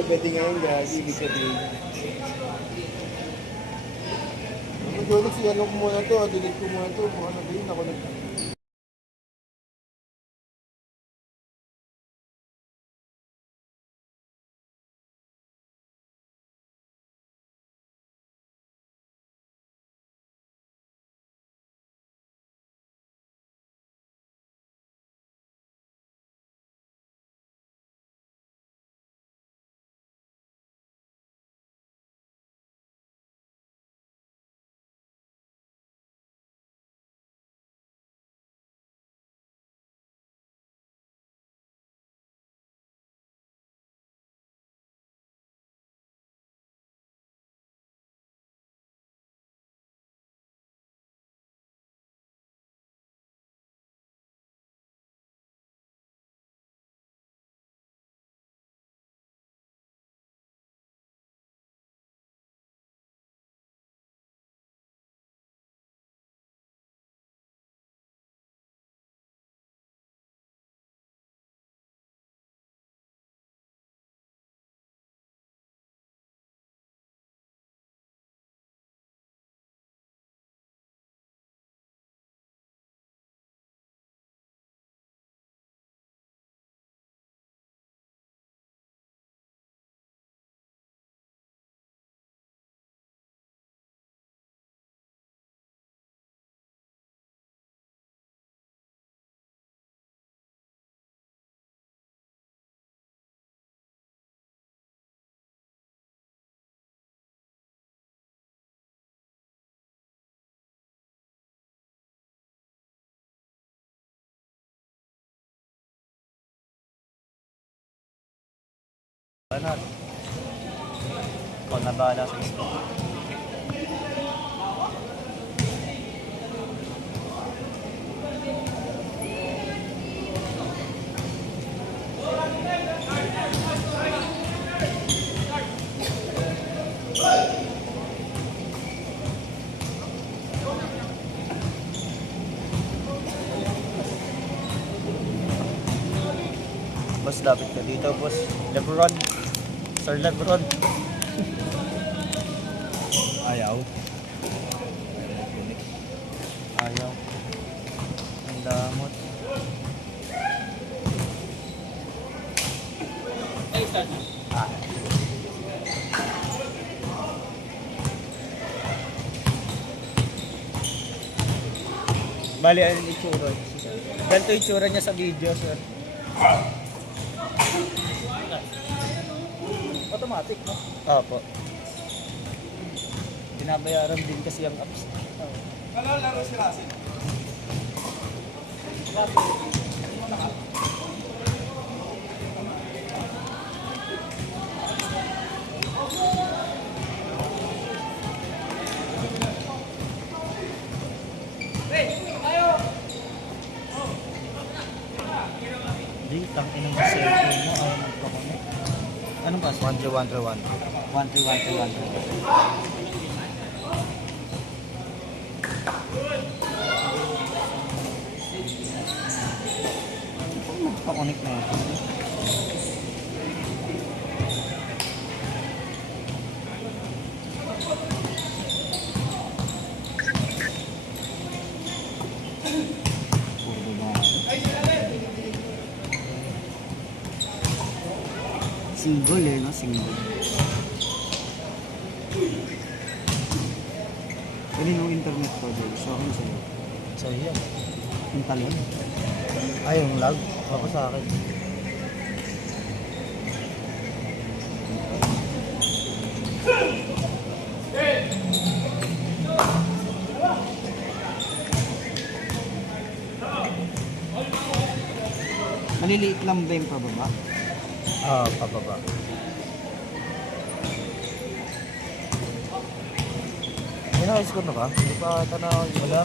na pwede ngayon, guys. Ibig sabihin. Matulog si ano ko muna to, delete ko muna to. Kung ano ba yun, ako nag... Ano? Ikaw na bahala sa isa. Boss, lapit ka dito, boss. Lebron. Sir Lebron. Ayaw. Ayaw. Ang damot. Bali, ano yung itsura? Ganito yung itsura niya sa video, sir. Automatic, no? Opo. Binabayaran din kasi ang apps. Laro si Lassie. Di, tangin ng cellphone mo. Ayaw magpakonek. Anong pass? 13131. 13131. Magpakonek na ito. Single eh, no? Single. Pwede no internet ko dyan. So, ano sa'yo? Sa'yo. Yung talon? Ay, yung lag. Ako sa akin. Maliliit lang ba yung pababa? Pababa. May na-high score na ba? Hindi pa ata na wala.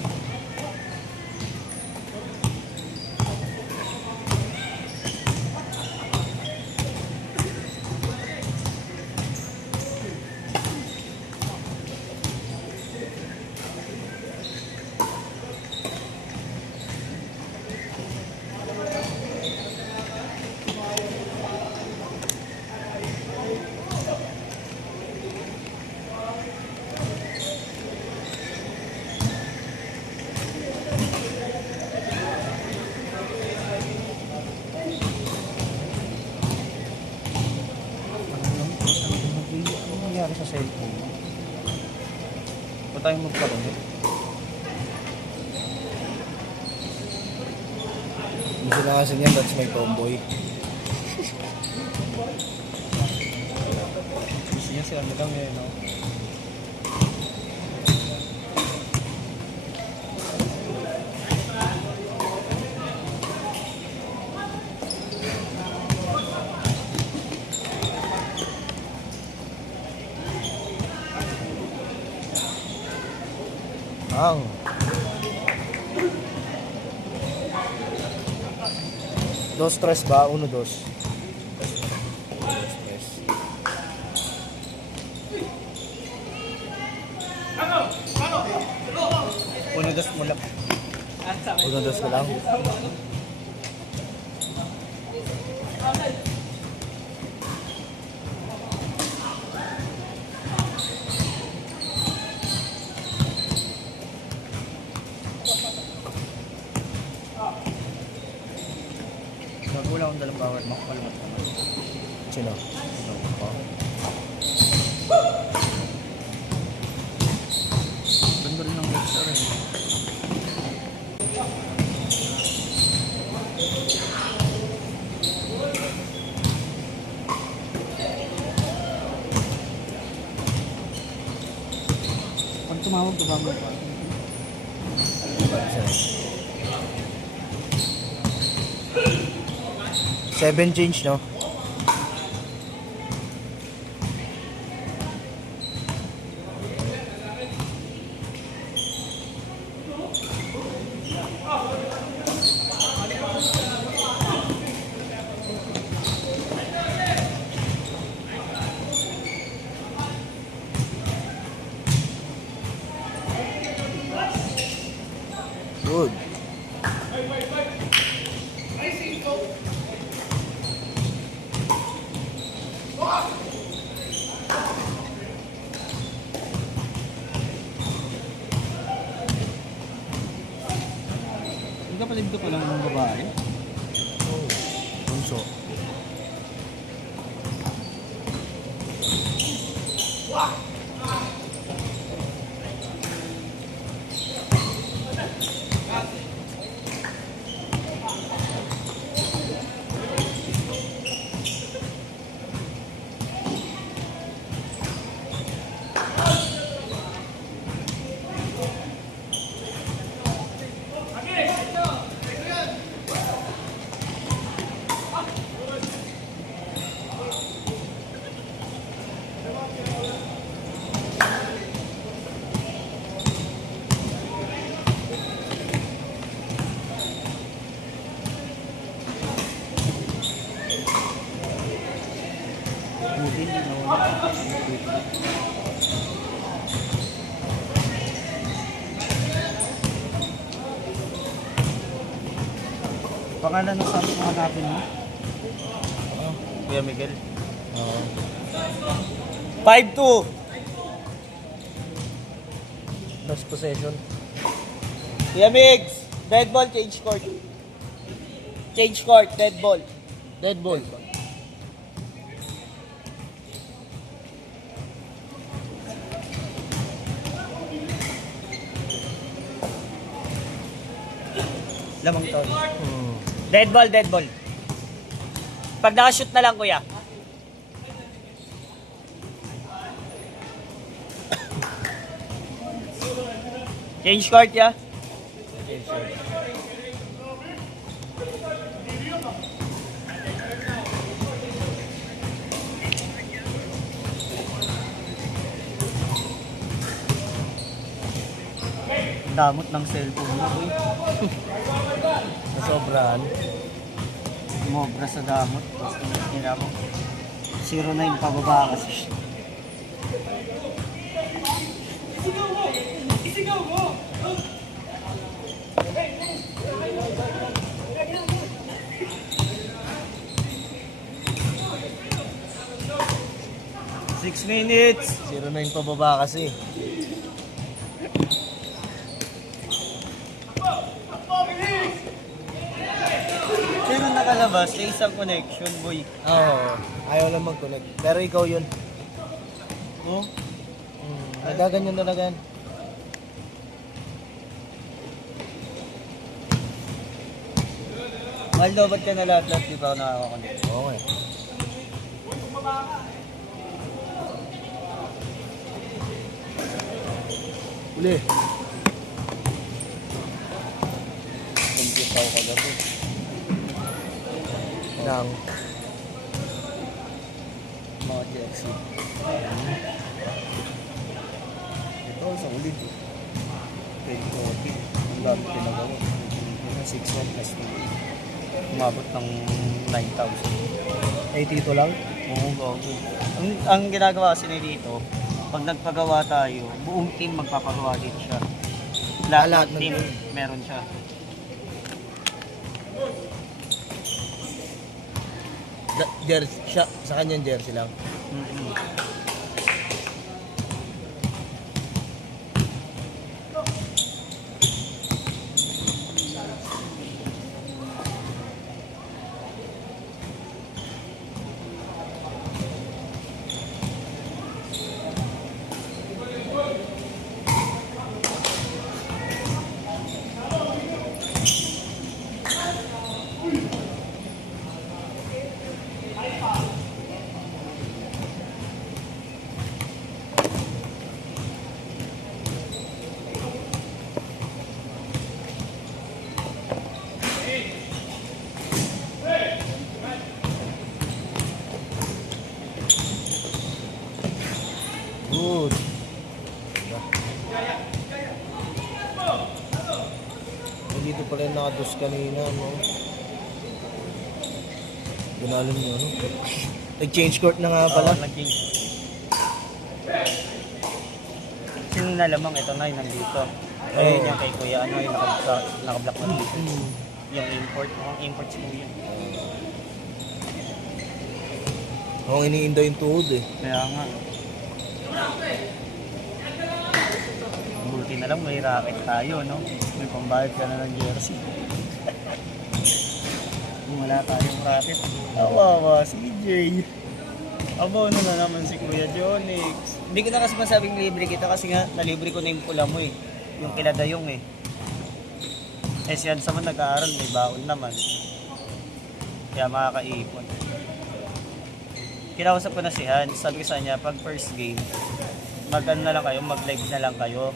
tayong magkaroon. Gusto na kasi niyan, that's my tomboy. Gusto niya si ano lang eh, no? Ang. Dos, tres ba? Uno, dos. Dos, tres. Uno, dos mo lang. Uno, dos ka lang. Magula akong dalang power mo. Kalmat ka na. Sino? Ganda rin ng lecture eh. Pag tumawag, diba mo pa? Seven change, no? Good. Yung kapatid ko palang ng babae. Bunso. Buti hindi nawala. Pangalan ng sabi mo hanapin mo? Kuya Miguel. Oo. 5-2! Last possession. Kuya Migs! Dead ball, change court. Change court, dead ball. Dead ball. Lamang taon. Dead ball, dead ball. Pag nakashoot na lang, kuya. Change court, ya. Damot ng cellphone mo, boy. Nasobrahan. Mobra sa damot. Kaya mo. 09 pababa kasi. Six minutes. 09 pa baba kasi. Pero nakalabas sa isang connection, boy. Oo. Ayaw lang mag-connect. Pero ikaw yun. Oh? Nagaganyan talaga yan. Mahal daw, ba't ka na lahat-lahat? Di ba ako nakakakulit? Oo nga. Uli. Compute ako kagabi. Nang. Mga jersey. Ito sa ulit. 2014. Ang dami pinagawa. 6-1 plus 2. Umabot ng 9,000. Ay, tito lang. Oo, bago. Ang ginagawa kasi dito, pag nagpagawa tayo, buong team magpapagawa din siya. Lahat ng ng team team. meron siya. Jersey, siya, sa kanyang jersey lang. Mm-mm. Good. Dito pala yung nakados kanina, no? Ginalong nyo, no? Nag-change court na nga pala. Oo, naging... Sino na lamang ito na yung nandito. Ayun yung kay Kuya, ano yung nakablock na dito. Yung import, mukhang import si Kuya. Ako iniinda yung tuhod eh. Kaya nga. Buti na lang may racket tayo, no? May pambayad ka na ng jersey. Kung wala tayong racket, awawa, CJ. Abo, ano na naman si Kuya Jonix. Hindi ko na kasi masabing libre kita kasi nga nalibre ko na yung pula mo eh. Yung kiladayong eh. Eh si Hansa man nag-aaral, may baon naman. Kaya makakaipon. Kinausap ko na si Hans, sabi ko sa kanya, pag first game, mag-ano na lang kayo, mag-live na lang kayo.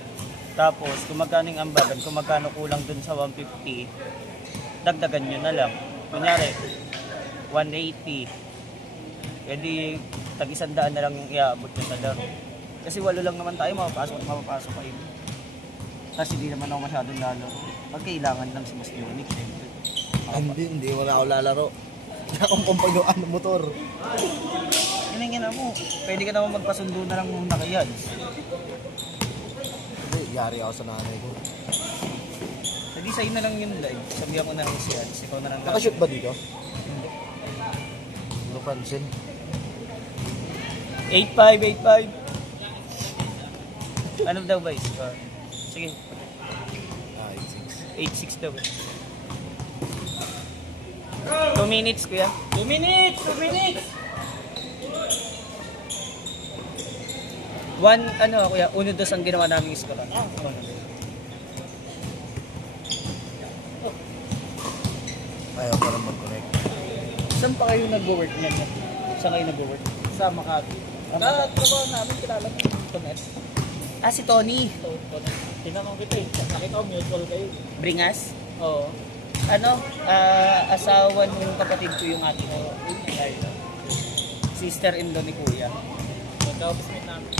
Tapos, kung magkano yung ambagan, kung magkano kulang dun sa 150, dagdagan nyo na lang. Kunyari, 180. Pwede, tag-100 na lang yung iaabot nyo sa laro. Kasi 8 lang naman tayo, mapapasok kayo. Kasi di naman ako masyadong lalaro. Pag kailangan lang si Mas Unix, siyempre. Hindi wala ako lalaro. Akong pampagawaan ng motor. Hiningin mo, pwede ka naman magpasundo na lang muna kay Hans. Hindi, yari ako sa nanay ko. Hindi sa'yo na lang yung live. Sabihan ko na lang si Hans. Ikaw na lang. Nakashoot ba dito? Ano pansin? 85. Ano daw ba? Sige. Ah, 86 daw. 2 minutes, kuya. 2 minutes! 2 minutes! One, ano, kuya, 1-2 ang ginawa namin score. Ayaw pa rin mag-connect. Saan pa kayo nag-work niyan? Saan kayo nag-work? Sa Makati. Trabaho namin, kilala mo yung Tonet. Ah, si Tony. Tinanong kita eh. Nakita ko mutual kayo. Bringas? Oo. Ano, asawa nung kapatid ko yung ate ko. Sister-in-law ni kuya. Magka-office namin.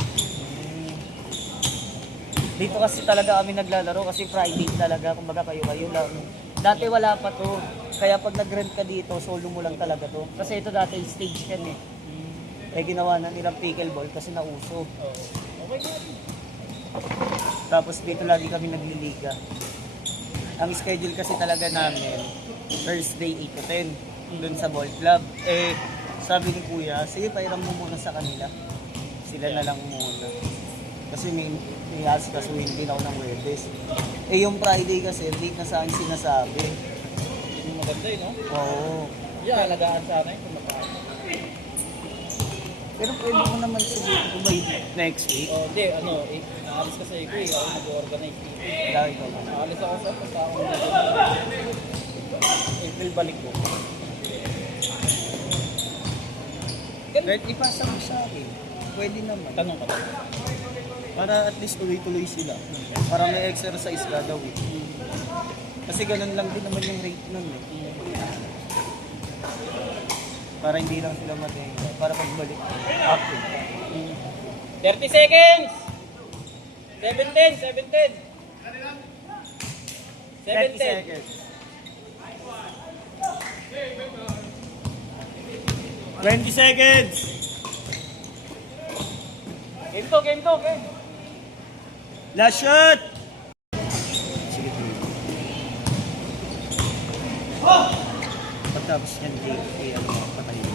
Dito kasi talaga kami naglalaro kasi Friday talaga, kumbaga kayo lang. Dati wala pa to. Kaya pag nag-rent ka dito, solo mo lang talaga to. Kasi ito dati stage yan eh. Eh ginawa na nilang pickleball kasi nauso. Okay na. Tapos dito lagi kami nagliliga. Ang schedule kasi talaga namin, Thursday 8 to 10, dun sa ball club. Eh, sabi ni kuya, sige pairam mo muna sa kanila. Sila na lang muna. Kasi may asikasuhin din ako ng Webes. Eh yung Friday kasi, late na sa akin sinasabi. Yung maganda eh, no? Oo. Yeah, alagaan sana yung kumakain. Pero pwede mo naman sabihin kung ba next week. Oh, hindi, ano, naalis kasi ako eh. Ako mag-organize dito. Dahil ko. Naalis ako sa punta akong April pagbalik ko. Kahit ipasa mo sa akin, pwede naman. Tanong ka. Para at least tuloy-tuloy sila. Para may exercise ka daw eh. Kasi ganun lang din naman yung rate nun eh. Para hindi lang sila matenga. Para pagbalik, active. 30 seconds! 17, 17. 30 17. seconds. 20 seconds! Game to, game to, game. Last shot! Sige, tuloy. Pagtapos yan, ano, patay.